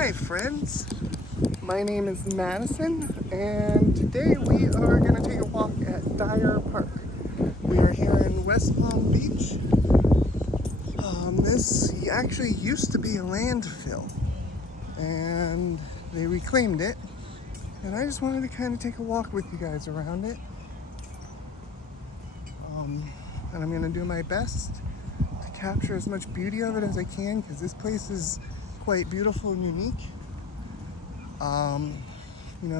Hi friends, my name is Madison and today we are going to take a walk at Dyer Park. We are here in West Palm Beach. This actually used to be a landfill and they reclaimed it, and I just wanted to kind of take a walk with you guys around it. And I'm going to do my best to capture as much beauty of it as I can because this place is quite beautiful and unique.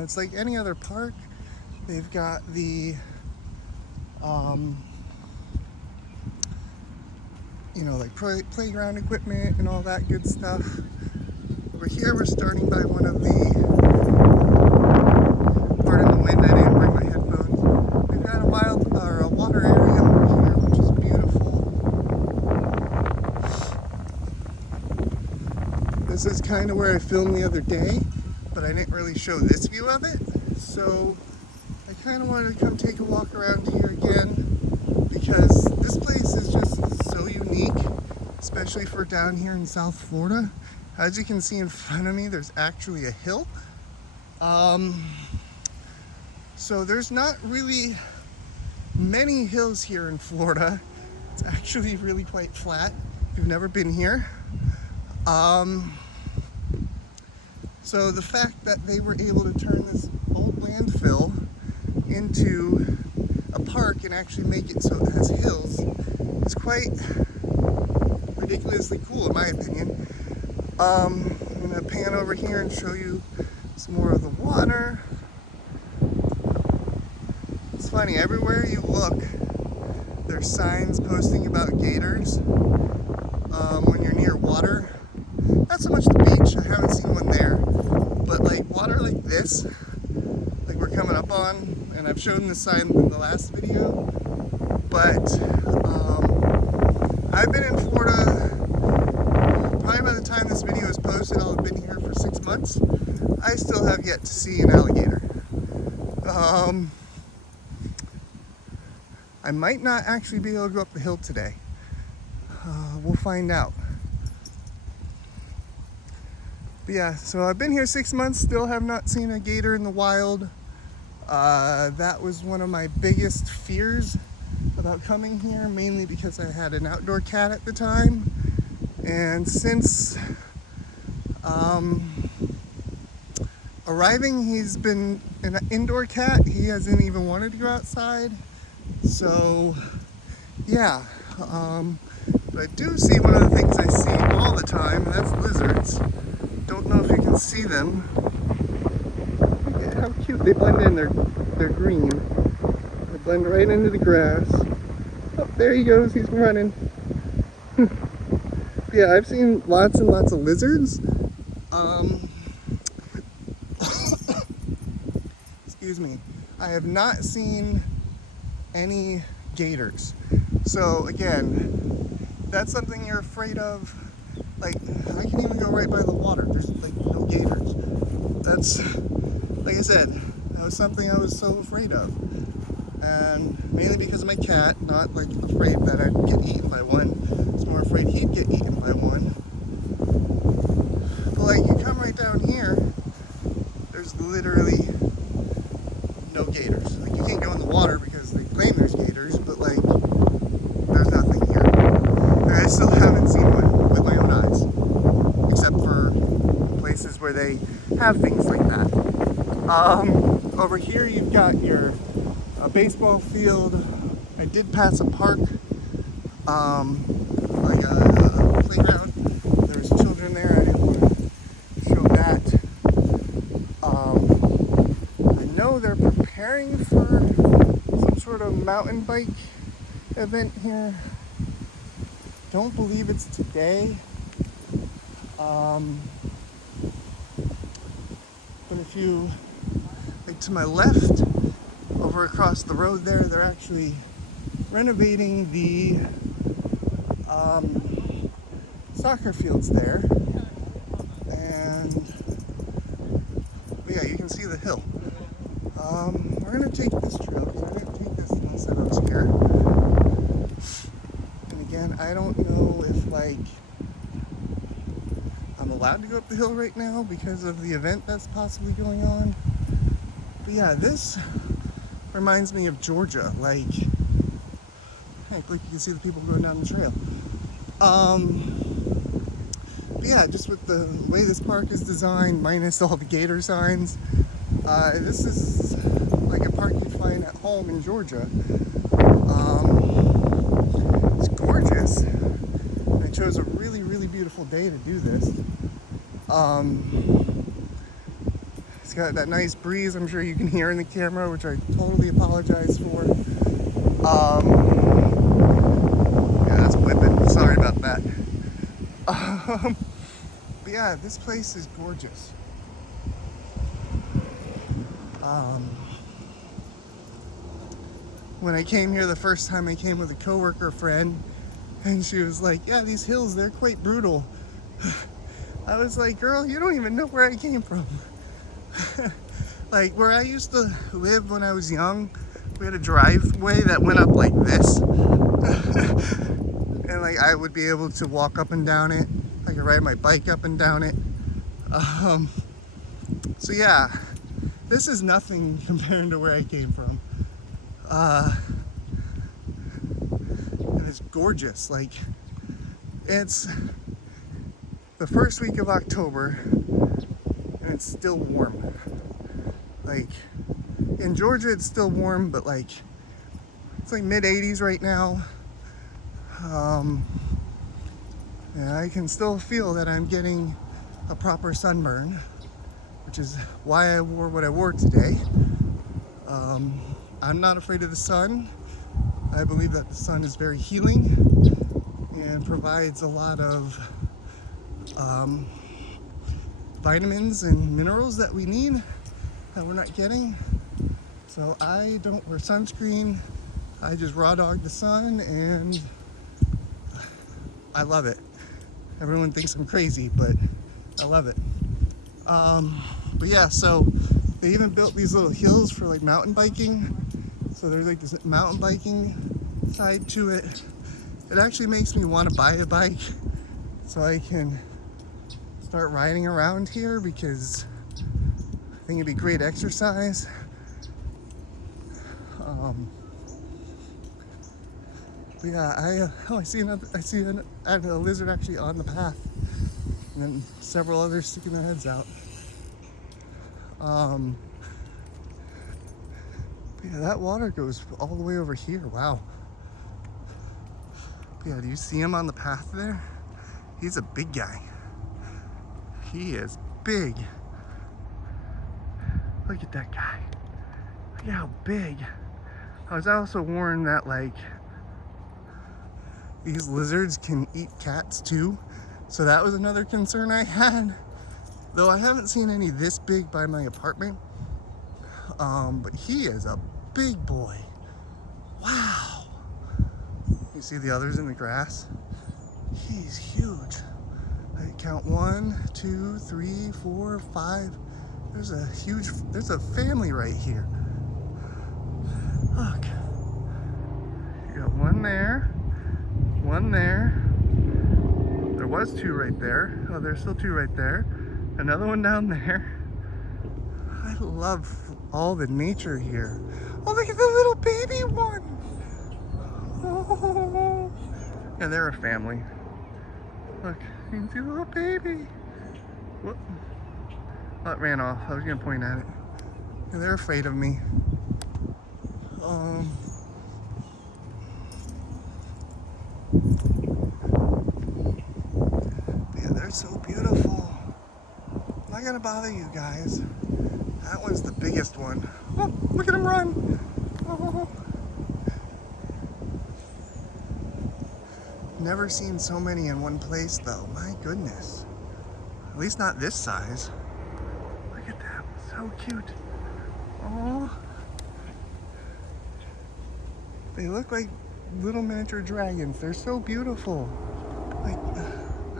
It's like any other park. They've got the playground equipment and all that good stuff. Over here we're starting by one of the, pardon the wind, I didn't bring my headphones. We've got a water area over here which is beautiful. This is kind of where I filmed the other day, but I didn't really show this view of it. So I kind of wanted to come take a walk around here again because this place is just so unique, especially for down here in South Florida. As you can see in front of me, there's actually a hill. So there's not really many hills here in Florida. It's actually really quite flat if you've never been here. So the fact that they were able to turn this old landfill into a park and actually make it so it has hills is quite ridiculously cool in my opinion. I'm going to pan over here and show you some more of the water. It's funny, everywhere you look there's signs posting about gators. When you're near water, not so much the beach, I haven't seen one there, but like water like this, like we're coming up on, and I've shown this sign in the last video, but I've been in Florida, probably by the time this video is posted I'll have been here for 6 months. I still have yet to see an alligator. I might not actually be able to go up the hill today. We'll find out. But yeah, so I've been here 6 months, still have not seen a gator in the wild. That was one of my biggest fears about coming here, mainly because I had an outdoor cat at the time. And since arriving, he's been an indoor cat. He hasn't even wanted to go outside. So yeah, but I do see one of the things I see all the time, and that's lizards. Don't know if you can see them. Look at how cute they blend in. They're green. They blend right into the grass. Oh, there he goes. He's running. Yeah, I've seen lots and lots of lizards. Excuse me. I have not seen any gators. So again, that's something you're afraid of. Like, I can even go right by the water. There's like no gators. That's, like I said, that was something I was so afraid of. And mainly because of my cat, not like afraid that I'd get eaten by one. I was more afraid he'd get eaten by one. But like, you come right down here, there's literally no gators. Like, you can't go in the water because they claim there's gators, but like, there's nothing here. And I still haven't seen one with my own eyes, except for places where they have things like that. Over here you've got your baseball field. I did pass a park, like a playground. There's children there. I didn't want to show that. I know they're preparing for some sort of mountain bike event here. Don't believe it's today. But if you, like to my left, over across the road there, they're actually renovating the soccer fields there. And, but yeah, you can see the hill. We're gonna take this trail. We're gonna take this instead of here. And again, I don't know if like a I'm allowed to go up the hill right now because of the event that's possibly going on. But yeah, this reminds me of Georgia. Like, heck, look, you can see the people going down the trail. But yeah, just with the way this park is designed, minus all the gator signs, this is like a park you'd find at home in Georgia. It's gorgeous. I chose a really, really beautiful day to do this. It's got that nice breeze I'm sure you can hear in the camera, which I totally apologize for. Yeah, that's whipping. Sorry about that. But yeah, this place is gorgeous. When I came here the first time, I came with a coworker friend, and she was like, yeah, these hills, they're quite brutal. I was like, girl, you don't even know where I came from. Like, where I used to live when I was young, we had a driveway that went up like this. And like, I would be able to walk up and down it. I could ride my bike up and down it. So yeah, this is nothing compared to where I came from. And it's gorgeous. Like, it's the first week of October and it's still warm. Like, in Georgia it's still warm, but like, it's like mid 80s right now. And I can still feel that I'm getting a proper sunburn, which is why I wore what I wore today. I'm not afraid of the sun. I believe that the sun is very healing and provides a lot of vitamins and minerals that we need that we're not getting. So I don't wear sunscreen. I just raw dog the sun, and I love it. Everyone thinks I'm crazy, but I love it. But yeah, so they even built these little hills for like mountain biking. So there's like this mountain biking side to it. It actually makes me want to buy a bike so I can start riding around here, because I think it'd be great exercise. But yeah, I see a lizard actually on the path, and then several others sticking their heads out. But yeah, that water goes all the way over here. Wow. But yeah, do you see him on the path there? He's a big guy. He is big. Look at that guy. Look at how big. I was also warned that like these lizards can eat cats too. So that was another concern I had. Though I haven't seen any this big by my apartment. But he is a big boy. Wow. You see the others in the grass? He's huge. I count 1, 2, 3, 4, 5. There's a family right here. Look. You got one there. One there. There was 2 right there. Oh, there's still 2 right there. Another one down there. I love all the nature here. Oh, look at the little baby one. Oh. Yeah, they're a family. Look, you can see the little baby. Whoop. Oh, it ran off. I was gonna point at it. Yeah, they're afraid of me. Yeah, they're so beautiful. I'm not gonna bother you guys. That one's the biggest one. Oh, look at him run. Oh. Never seen so many in one place though. My goodness. At least not this size. Look at that. So cute. Oh. They look like little miniature dragons. They're so beautiful. Like,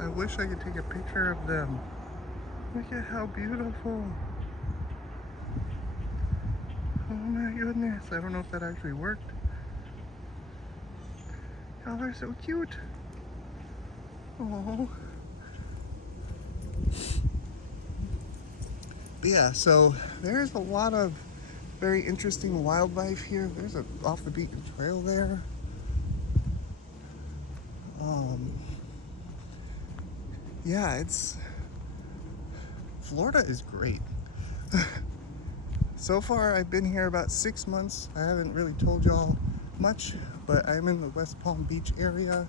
I wish I could take a picture of them. Look at how beautiful. Oh my goodness. I don't know if that actually worked. Oh, they're so cute. Oh. But yeah, so there's a lot of very interesting wildlife here. There's a off the beaten trail there. Um, yeah, it's Florida is great. So far, I've been here about 6 months. I haven't really told y'all much, but I'm in the West Palm Beach area.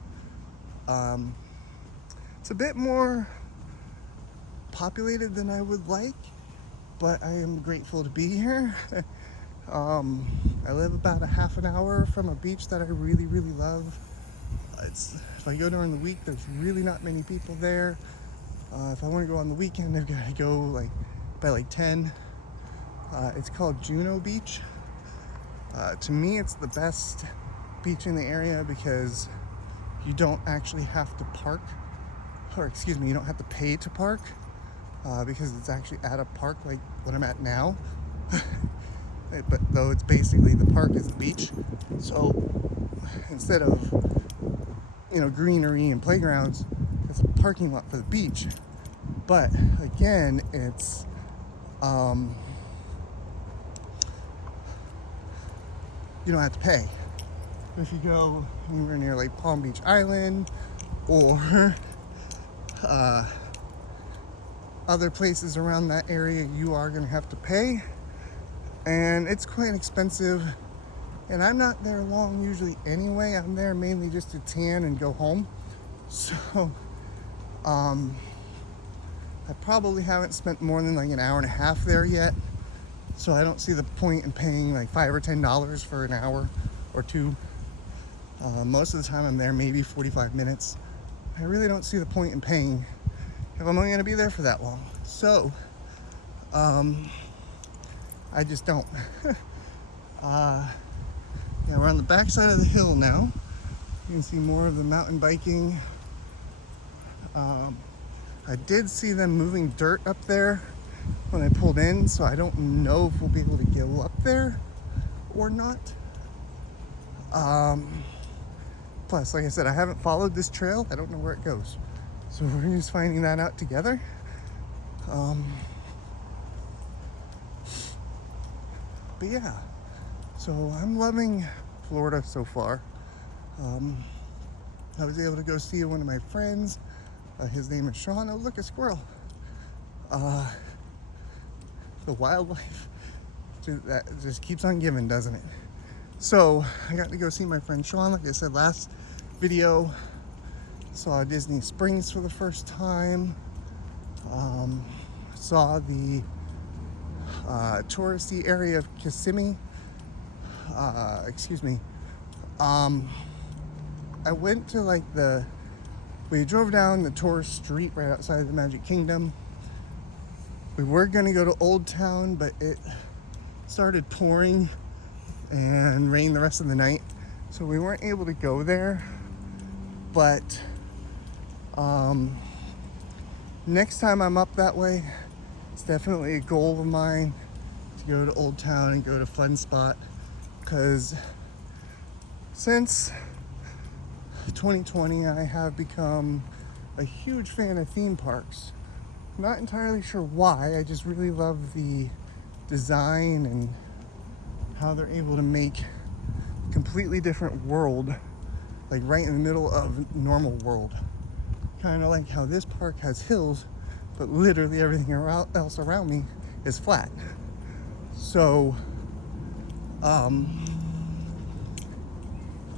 It's a bit more populated than I would like, but I am grateful to be here. I live about a half an hour from a beach that I really, really love. If I go during the week, there's really not many people there. If I want to go on the weekend, I've got to go like by like 10. It's called Juno Beach. To me, it's the best beach in the area because you don't actually have to park, or excuse me, you don't have to pay to park, because it's actually at a park like what I'm at now. But though it's basically the park is the beach. So instead of, greenery and playgrounds, it's a parking lot for the beach. But again, it's you don't have to pay. If you go anywhere near like Palm Beach Island or other places around that area, you are going to have to pay, and it's quite expensive. And I'm not there long usually anyway. I'm there mainly just to tan and go home. So I probably haven't spent more than like an hour and a half there yet. So I don't see the point in paying like $5 or $10 for an hour or two. Most of the time I'm there maybe 45 minutes. I really don't see the point in paying if I'm only going to be there for that long. So I just don't. Yeah, we're on the backside of the hill now. You can see more of the mountain biking. I did see them moving dirt up there when I pulled in, so I don't know if we'll be able to go up there or not. Plus, like I said, I haven't followed this trail. I don't know where it goes. So we're just finding that out together. But yeah, so I'm loving Florida so far. I was able to go see one of my friends. His name is Sean. Oh, look, a squirrel. The wildlife that just keeps on giving, doesn't it? So I got to go see my friend Sean. Like I said last video, saw Disney Springs for the first time. Saw the touristy area of Kissimmee. I went to we drove down the tourist street right outside of the Magic Kingdom. We were gonna go to Old Town, but it started pouring and rained the rest of the night, so we weren't able to go there. But next time I'm up that way, it's definitely a goal of mine to go to Old Town and go to Fun Spot, because since 2020 I have become a huge fan of theme parks. Not entirely sure why, I just really love the design and how they're able to make a completely different world like right in the middle of normal world. Kind of like how this park has hills, but literally everything else around me is flat. So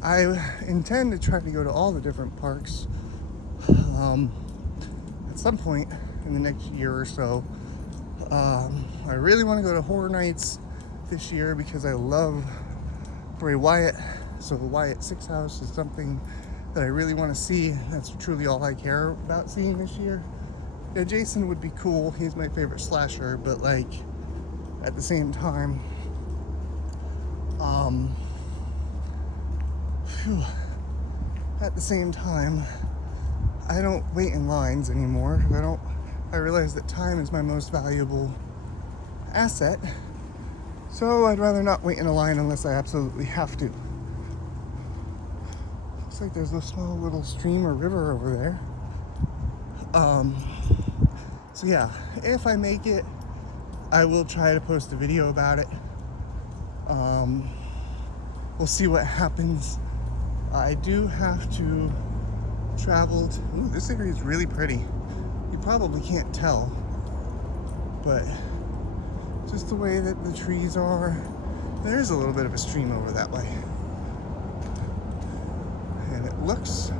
I intend to try to go to all the different parks at some point in the next year or so. I really want to go to Horror Nights this year because I love Bray Wyatt. So the Wyatt Six House is something that I really want to see. That's truly all I care about seeing this year. Yeah, Jason would be cool. He's my favorite slasher, but like at the same time, I don't wait in lines anymore. I realize that time is my most valuable asset. So I'd rather not wait in a line unless I absolutely have to. Looks like there's a small little stream or river over there. So yeah, if I make it, I will try to post a video about it. We'll see what happens. I do have to travel to, ooh, this area is really pretty. You probably can't tell, but just the way that the trees are, there's a little bit of a stream over that way. And it looks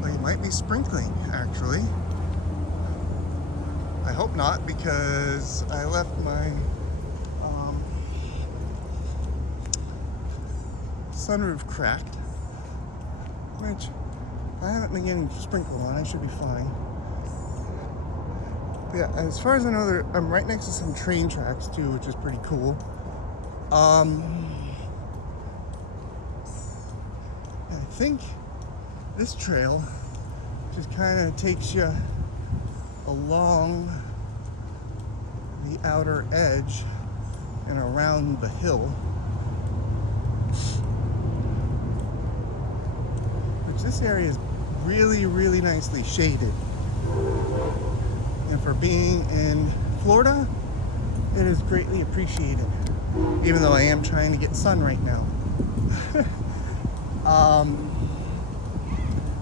like it might be sprinkling, actually. I hope not, because I left my sunroof cracked, which I haven't been getting sprinkled on. I should be fine. But yeah, as far as I know, I'm right next to some train tracks too, which is pretty cool. I think this trail just kind of takes you along the outer edge and around the hill, which this area is really, really nicely shaded. And for being in Florida, it is greatly appreciated, even though I am trying to get sun right now.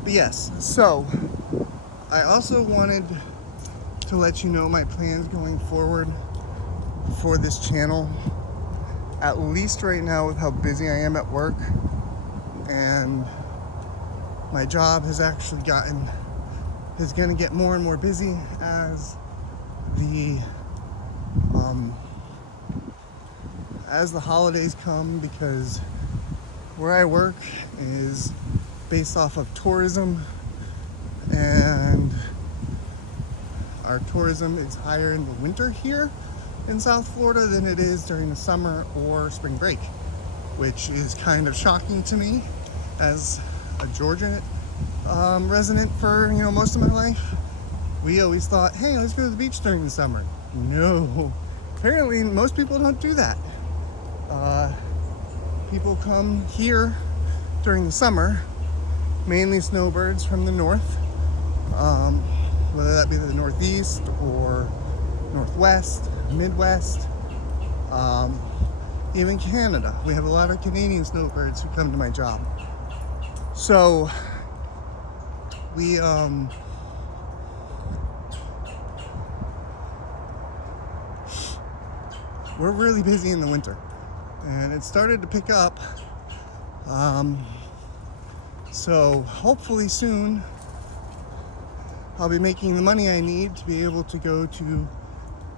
But yes, so I also wanted to let you know my plans going forward for this channel, at least right now with how busy I am at work. And my job has actually is going to get more and more busy as the holidays come, because where I work is based off of tourism, and our tourism is higher in the winter here in South Florida than it is during the summer or spring break, which is kind of shocking to me as a Georgia resident for most of my life. We always thought, hey, let's go to the beach during the summer. No, apparently most people don't do that. People come here during the summer, mainly snowbirds from the north, whether that be the Northeast or Northwest, Midwest, even Canada. We have a lot of Canadian snowbirds who come to my job. So we're really busy in the winter, and it started to pick up. So hopefully soon I'll be making the money I need to be able to go to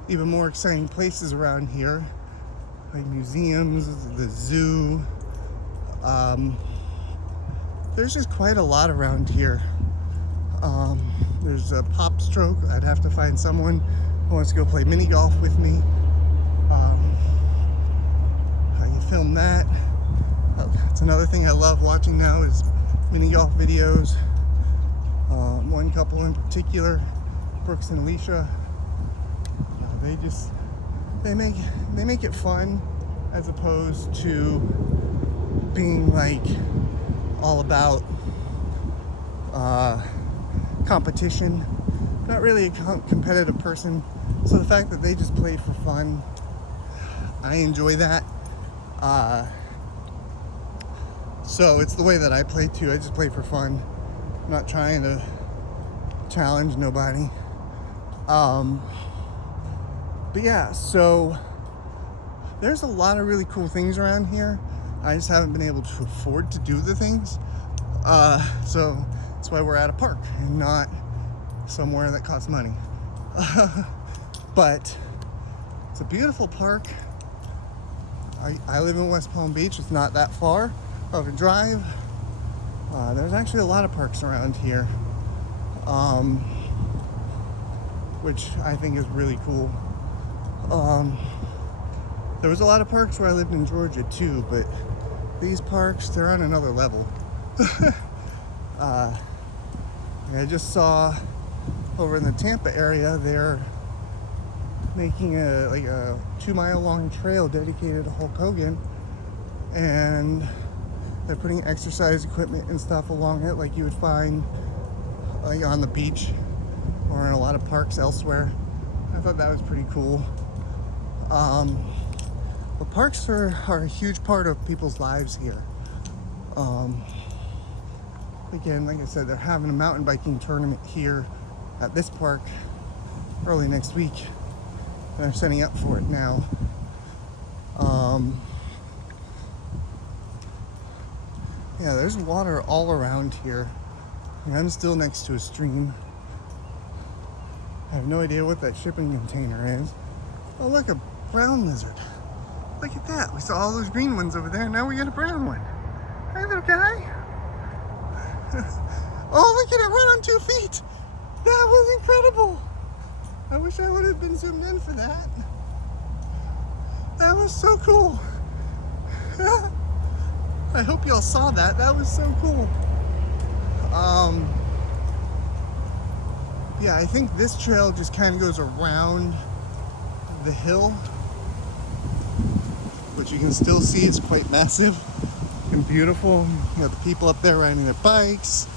even more exciting places around here, like museums, the zoo. There's just quite a lot around here. There's a Pop Stroke. I'd have to find someone who wants to go play mini golf with me. How you film that. It's another thing I love watching now is mini golf videos. One couple in particular, Brooks and Alicia, they make it fun, as opposed to being like all about competition. Not really a competitive person, so the fact that they just play for fun, I enjoy that. So it's the way that I play too. I just play for fun. I'm not trying to challenge nobody. But yeah, so there's a lot of really cool things around here. I just haven't been able to afford to do the things. So that's why we're at a park and not somewhere that costs money. But it's a beautiful park. I live in West Palm Beach. It's not that far of a drive. There's actually a lot of parks around here, which I think is really cool. There was a lot of parks where I lived in Georgia too, but these parks, they're on another level. I just saw over in the Tampa area, they're making a 2-mile long trail dedicated to Hulk Hogan, and they're putting exercise equipment and stuff along it like you would find like on the beach or in a lot of parks elsewhere. I thought that was pretty cool. But parks are a huge part of people's lives here. Again, like I said, they're having a mountain biking tournament here at this park early next week. And they're setting up for it now. Yeah, there's water all around here. And I'm still next to a stream. I have no idea what that shipping container is. Oh, look, a brown lizard. Look at that. We saw all those green ones over there. Now we got a brown one. Hi, little guy. Oh, look at it run on 2 feet. That was incredible. I wish I would have been zoomed in for that. That was so cool. I hope y'all saw that. That was so cool. Yeah, I think this trail just kind of goes around the hill, which you can still see it's quite massive and beautiful. You got the people up there riding their bikes.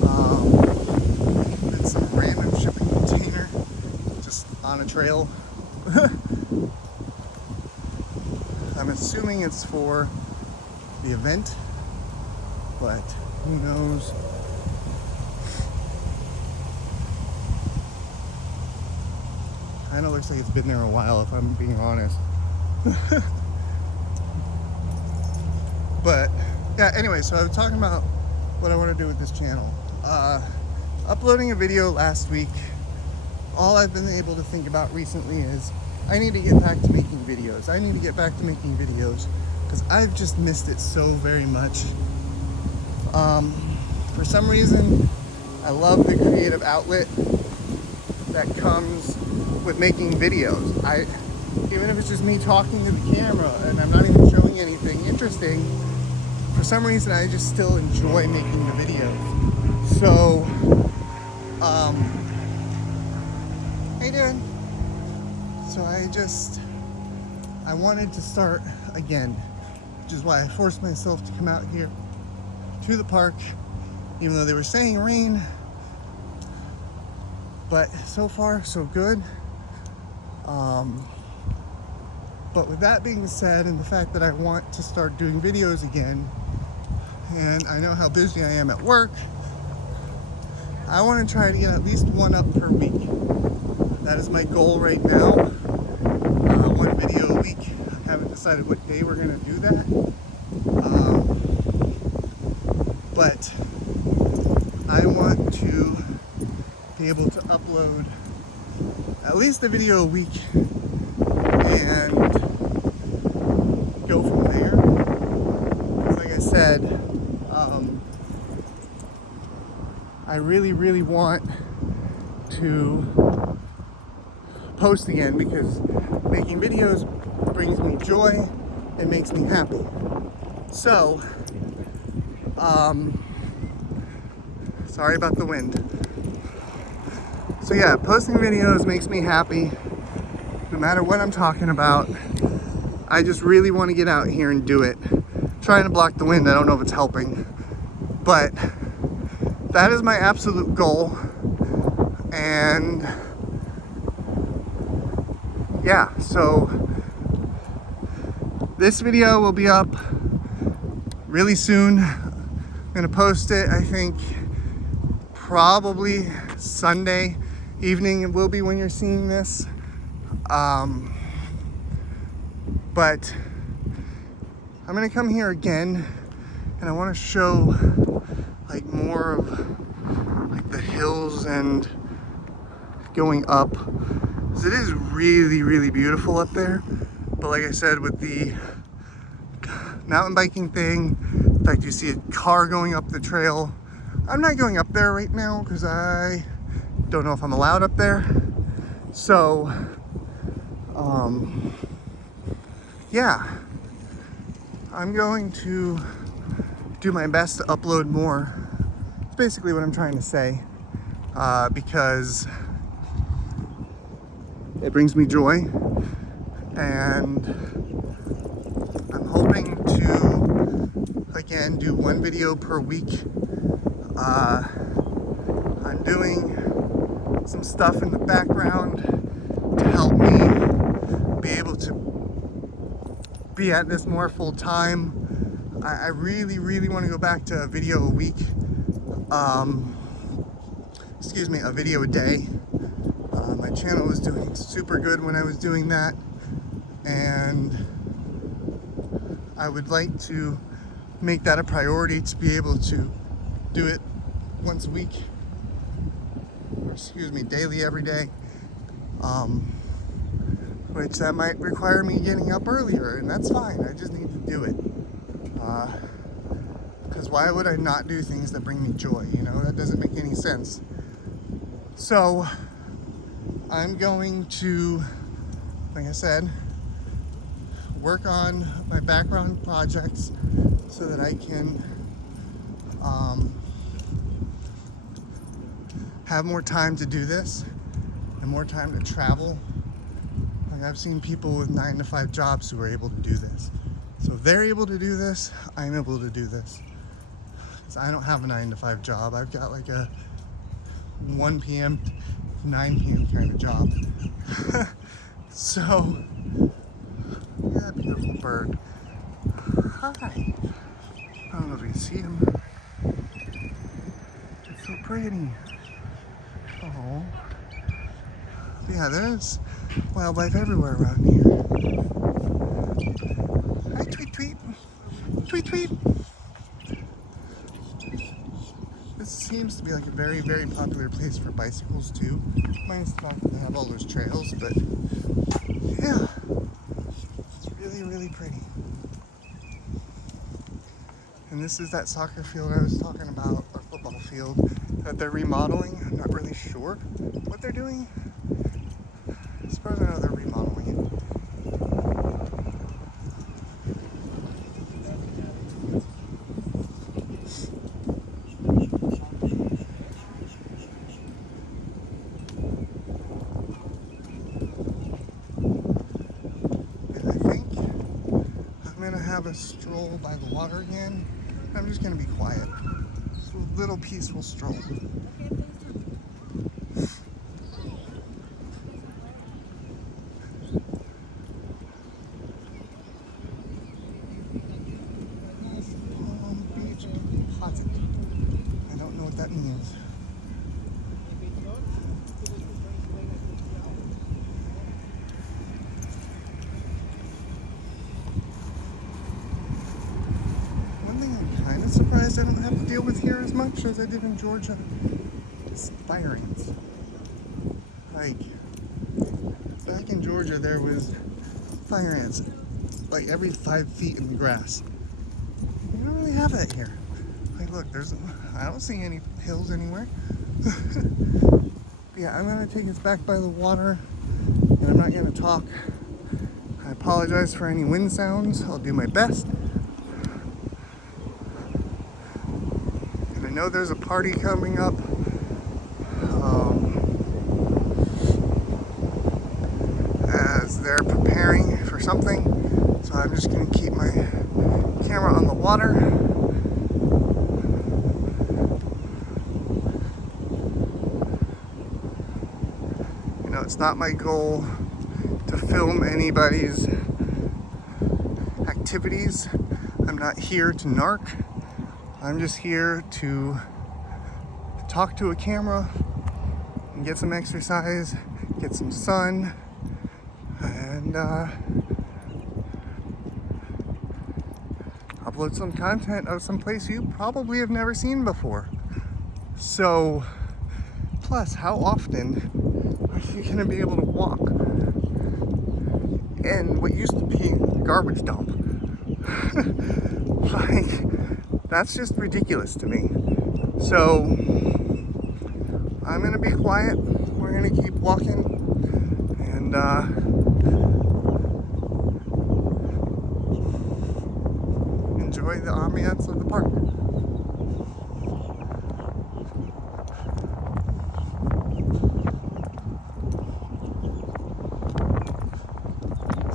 And some random shipping container just on a trail. I'm assuming it's for the event, but who knows? Kind of looks like it's been there a while, if I'm being honest. But yeah, anyway, so I was talking about what I want to do with this channel. Uploading a video last week, all I've been able to think about recently is I need to get back to making videos. I need to get back to making videos because I've just missed it so very much. For some reason, I love the creative outlet that comes with making videos. Even if it's just me talking to the camera and I'm not even showing anything interesting, for some reason I just still enjoy making the videos. So, how you doing? So I wanted to start again, which is why I forced myself to come out here to the park, even though they were saying rain. But so far, so good. But with that being said, and the fact that I want to start doing videos again, and I know how busy I am at work, I want to try to get at least one up per week. That is my goal right now. One video a week. I haven't decided what day we're going to do that. But I want to be able to upload at least a video a week and go from there. Like I said, I really want to post again because making videos brings me joy, it makes me happy. So, sorry about the wind. So yeah, posting videos makes me happy, no matter what I'm talking about. I just really want to get out here and do it. Trying to block the wind, I don't know if it's helping, but that is my absolute goal. And yeah, so this video will be up really soon. I'm gonna post it, I think, probably Sunday evening. It will be when you're seeing this. But I'm gonna come here again and I want to show like more of like the hills and going up, because it is really beautiful up there. But like I said, with the mountain biking thing, in fact you see a car going up the trail. I'm not going up there right now because I don't know if I'm allowed up there. So yeah, I'm going to do my best to upload more. It's basically what I'm trying to say, because it brings me joy, and I'm hoping to again do one video per week. I'm doing some stuff in the background to help me be able to be at this more full time. I really, really want to go back to a video a week. A video a day. My channel was doing super good when I was doing that, and I would like to make that a priority to be able to do it once a week, or daily every day, which that might require me getting up earlier, and that's fine. I just need to do it, because why would I not do things that bring me joy? You know, that doesn't make any sense. So I'm going to, like I said, work on my background projects so that I can have more time to do this and more time to travel. Like, I've seen people with 9-to-5 jobs who are able to do this. So if they're able to do this, I'm able to do this. So I don't have a 9-to-5 job. I've got like a 1 p.m. to 9 p.m. kind of job. So, yeah, beautiful bird. Hi. I don't know if you can see him. It's so pretty. Oh. Yeah, there's wildlife everywhere around here. Hi, tweet, tweet. Tweet, tweet. This seems to be like a very, very popular place for bicycles too. Minus the fact that they have all those trails, but yeah, it's really, really pretty. And this is that soccer field I was talking about, or football field, that they're remodeling. I'm not really sure what they're doing. As far as I know, they're remodeling it. Have a stroll by the water again. I'm just going to be quiet. Just a little peaceful stroll. Palm Beach deposit. I don't know what that means. Surprised I don't have to deal with here as much as I did in Georgia. It's fire ants. Like, back in Georgia there was fire ants like every 5 feet in the grass. We don't really have that here. Like, look, I don't see any hills anywhere. Yeah, I'm gonna take us back by the water, and I'm not gonna talk. I apologize for any wind sounds. I'll do my best. I know there's a party coming up. As they're preparing for something. So I'm just going to keep my camera on the water. You know, it's not my goal to film anybody's activities. I'm not here to narc. I'm just here to talk to a camera and get some exercise, get some sun, and upload some content of some place you probably have never seen before. So, plus, how often are you going to be able to walk in what used to be a garbage dump? Like, that's just ridiculous to me. So I'm gonna be quiet. We're gonna keep walking and enjoy the ambiance of the park.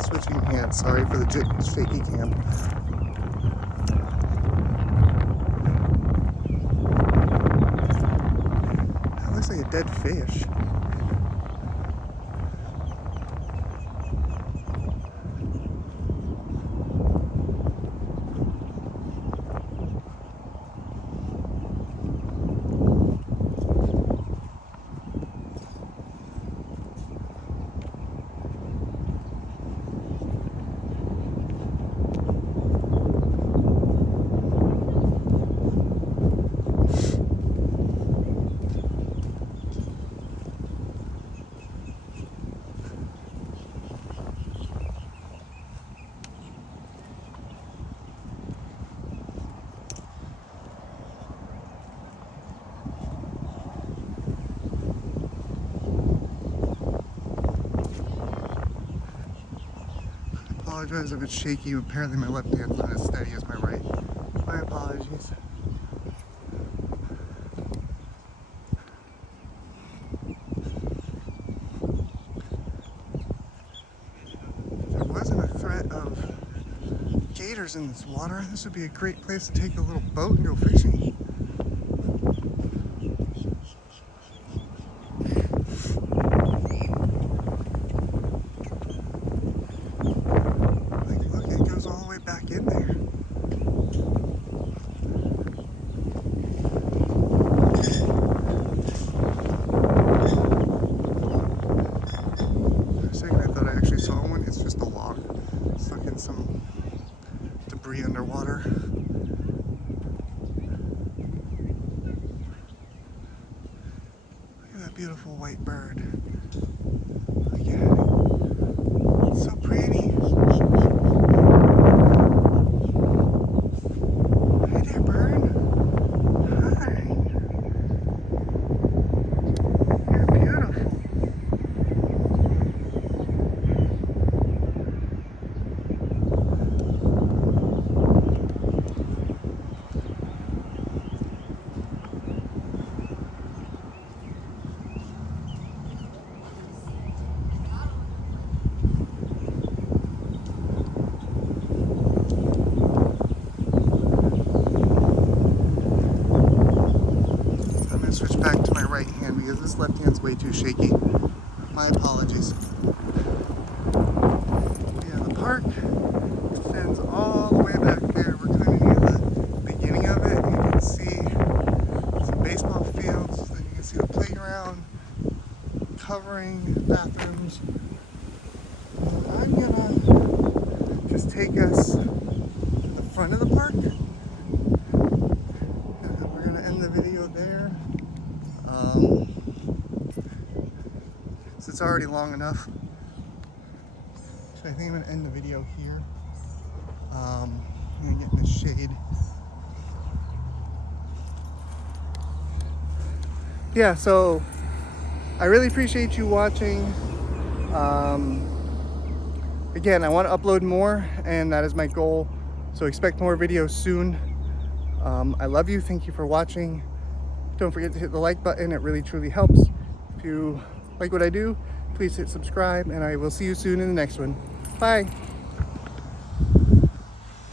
Switching hands. Sorry for the shaky cam. Like a dead fish. apologize if it's shaky. Apparently my left hand's not as steady as my right. My apologies. There wasn't a threat of gators in this water. This would be a great place to take a little boat and go fishing. Like, look, it goes all the way back in there. For a second I thought I actually saw one. It's just a log stuck in some debris underwater. Look at that beautiful white bird. Look at it. It's so pretty. Hi there, bird. Hi. You're beautiful. Switch back to my right hand because this left hand's way too shaky. My apologies. Yeah, the park extends all the way back there. We're kind of near the beginning of it. You can see some baseball fields, then you can see the playground covering bathrooms. And I'm gonna just take us to the front of the park. And we're gonna end the video there. So it's already long enough. So I think I'm gonna end the video here. I'm gonna get in the shade. Yeah, so I really appreciate you watching. Again, I want to upload more, and that is my goal. So expect more videos soon. I love you. Thank you for watching. Don't forget to hit the like button. It really truly helps. If you like what I do, please hit subscribe, and I will see you soon in the next one. Bye.